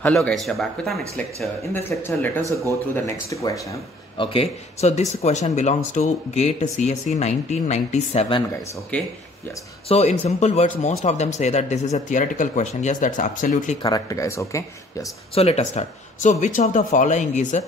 Hello guys, we are back with our next lecture. In this lecture, let us go through the next question. Okay, so this question belongs to GATE CSE 1997 guys. Okay, yes. So in simple words, most of them say that this is a theoretical question. Yes, that's absolutely correct guys. Okay, yes. So let us start. So which of the following is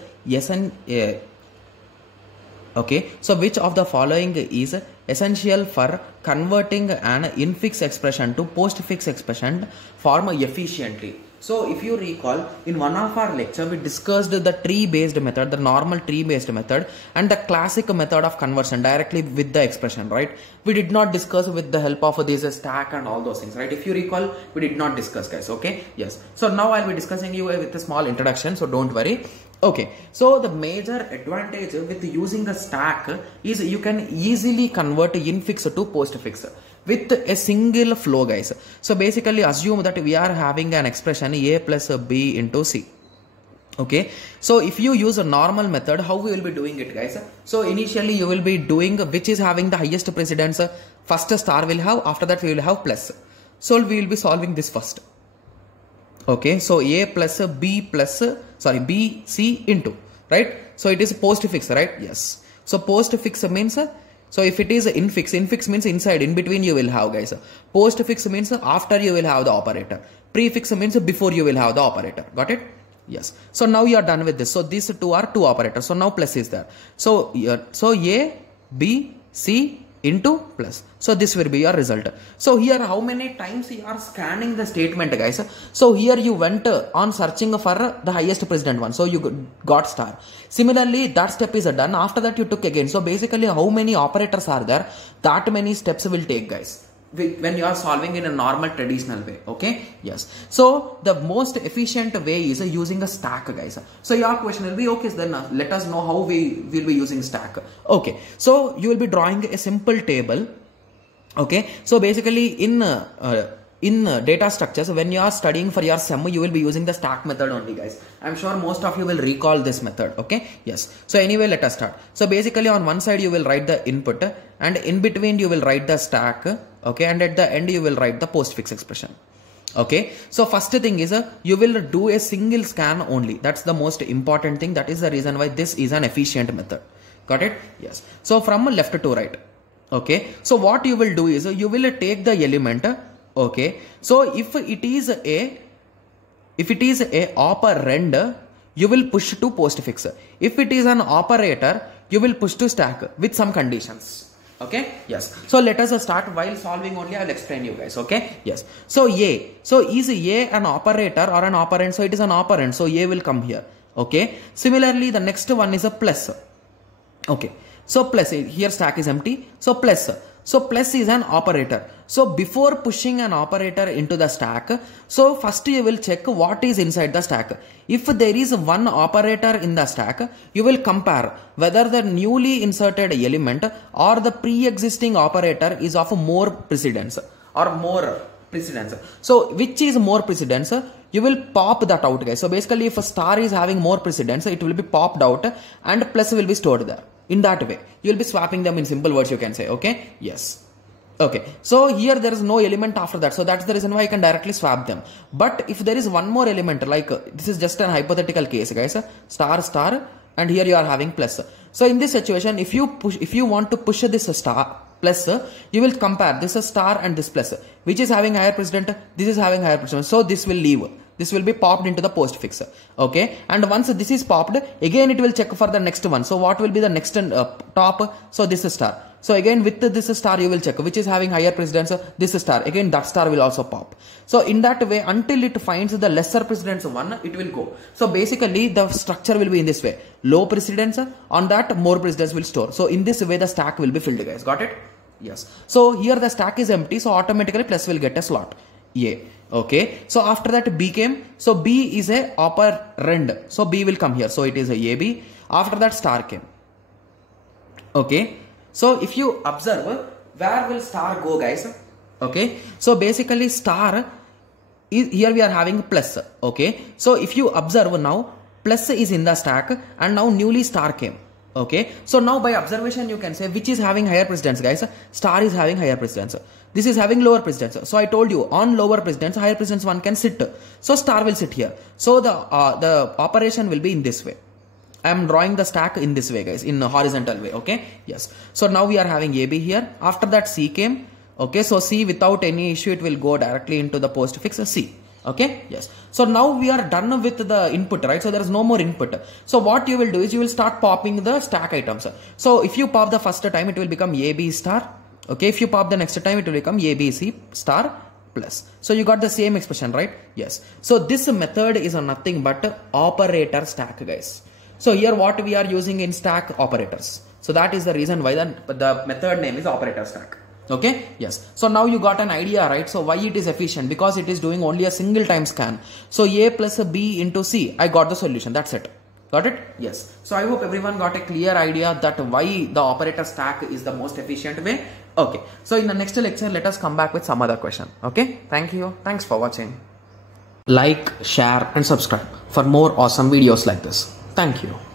okay, so which of the following is essential for converting an infix expression to postfix expression form efficiently? So if you recall, in one of our lecture we discussed the tree based method, the normal tree based method, and the classic method of conversion directly with the expression, right? We did not discuss with the help of this stack and all those things, right? If you recall, we did not discuss guys. Okay, yes. So now I'll be discussing you with a small introduction, so don't worry. Okay, so the major advantage with using a stack is you can easily convert infix to postfix with a single flow guys. So basically assume that we are having an expression a plus b into c. Okay, so if you use a normal method, how we will be doing it guys? So initially you will be doing which is having the highest precedence, first star will have, after that we will have plus. So we will be solving this first. Okay, so a plus b plus b c into, right? So it is postfix, right? Yes. So postfix means, so if it is infix means inside, in between you will have guys. Postfix means after you will have the operator. Prefix means before you will have the operator. Got it? Yes. So now you are done with this. So these two are two operators. So now plus is there. So a, b, c into plus. So this will be your result. So here how many times you are scanning the statement guys? So here you went on searching for the highest precedent one. So you got star. Similarly that step is done. After that you took again. So basically how many operators are there? That many steps will take guys when you are solving in a normal traditional way. Okay, yes. So the most efficient way is using a stack guys. So your question will be, okay, so then let us know how we will be using stack. Okay, so you will be drawing a simple table. Okay, so basically in data structures, when you are studying for your SEM, you will be using the stack method only guys. I'm sure most of you will recall this method. Okay, yes. So anyway, let us start. So basically on one side you will write the input, and in between you will write the stack. Okay, and at the end you will write the postfix expression. Okay, so first thing is you will do a single scan only. That's the most important thing. That is the reason why this is an efficient method. Got it? Yes. So from left to right. Okay, so what you will do is you will take the element. Okay, so if it is a operand, you will push to postfix. If it is an operator, you will push to stack with some conditions. Okay, yes. So let us start. While solving only I will explain you guys. Okay, yes. So a, so is a an operator or an operand? So it is an operand, so a will come here. Okay, similarly the next one is a plus. Okay, so plus, here stack is empty, so plus. So plus is an operator. So before pushing an operator into the stack, so first you will check what is inside the stack. If there is one operator in the stack, you will compare whether the newly inserted element or the pre-existing operator is of more precedence or more precedence. So which is more precedence? You will pop that out guys. So basically if a star is having more precedence, it will be popped out and plus will be stored there. In that way, you will be swapping them in simple words, you can say. Okay, yes. Okay, so here there is no element after that, so that's the reason why I can directly swap them. But if there is one more element, like this is just an hypothetical case guys, star star, and here you are having plus. So in this situation, if you want to push this star plus, you will compare this star and this plus, which is having higher precedent, this is having higher precedent, so this will leave. This will be popped into the postfix. Okay, and once this is popped, again it will check for the next one. So what will be the next top? So this is star. So again with this star you will check which is having higher precedence. This star, again that star will also pop. So in that way, until it finds the lesser precedence one, it will go. So basically the structure will be in this way: low precedence, on that more precedence will store. So in this way the stack will be filled guys. Got it? Yes. So here the stack is empty, so automatically plus will get a slot. A. Okay, so after that B came, so B is a operand, so B will come here, so it is a AB. After that star came. Okay, so if you observe, where will star go guys? Okay, so basically star is, here we are having plus. Okay, so if you observe now, plus is in the stack and now newly star came. Okay, so now by observation you can say which is having higher precedence, guys. Star is having higher precedence. This is having lower precedence. So I told you on lower precedence, higher precedence one can sit. So star will sit here. So the operation will be in this way. I am drawing the stack in this way, guys, in a horizontal way. Okay, yes. So now we are having AB here. After that C came. Okay, so C without any issue it will go directly into the postfix C. Okay, yes. So now we are done with the input, right? So there is no more input. So what you will do is you will start popping the stack items. So if you pop the first time, it will become AB star. Okay, if you pop the next time, it will become ABC star plus. So you got the same expression, right? Yes. So this method is nothing but operator stack, guys. So here what we are using in stack operators. So that is the reason why the method name is operator stack. Okay, yes. So now you got an idea, right? So why it is efficient? Because it is doing only a single time scan. So A plus B into C, I got the solution. That's it. Got it? Yes. So I hope everyone got a clear idea that why the operator stack is the most efficient way. Okay. So in the next lecture, let us come back with some other question. Okay. Thank you. Thanks for watching. Like, share and subscribe for more awesome videos like this. Thank you.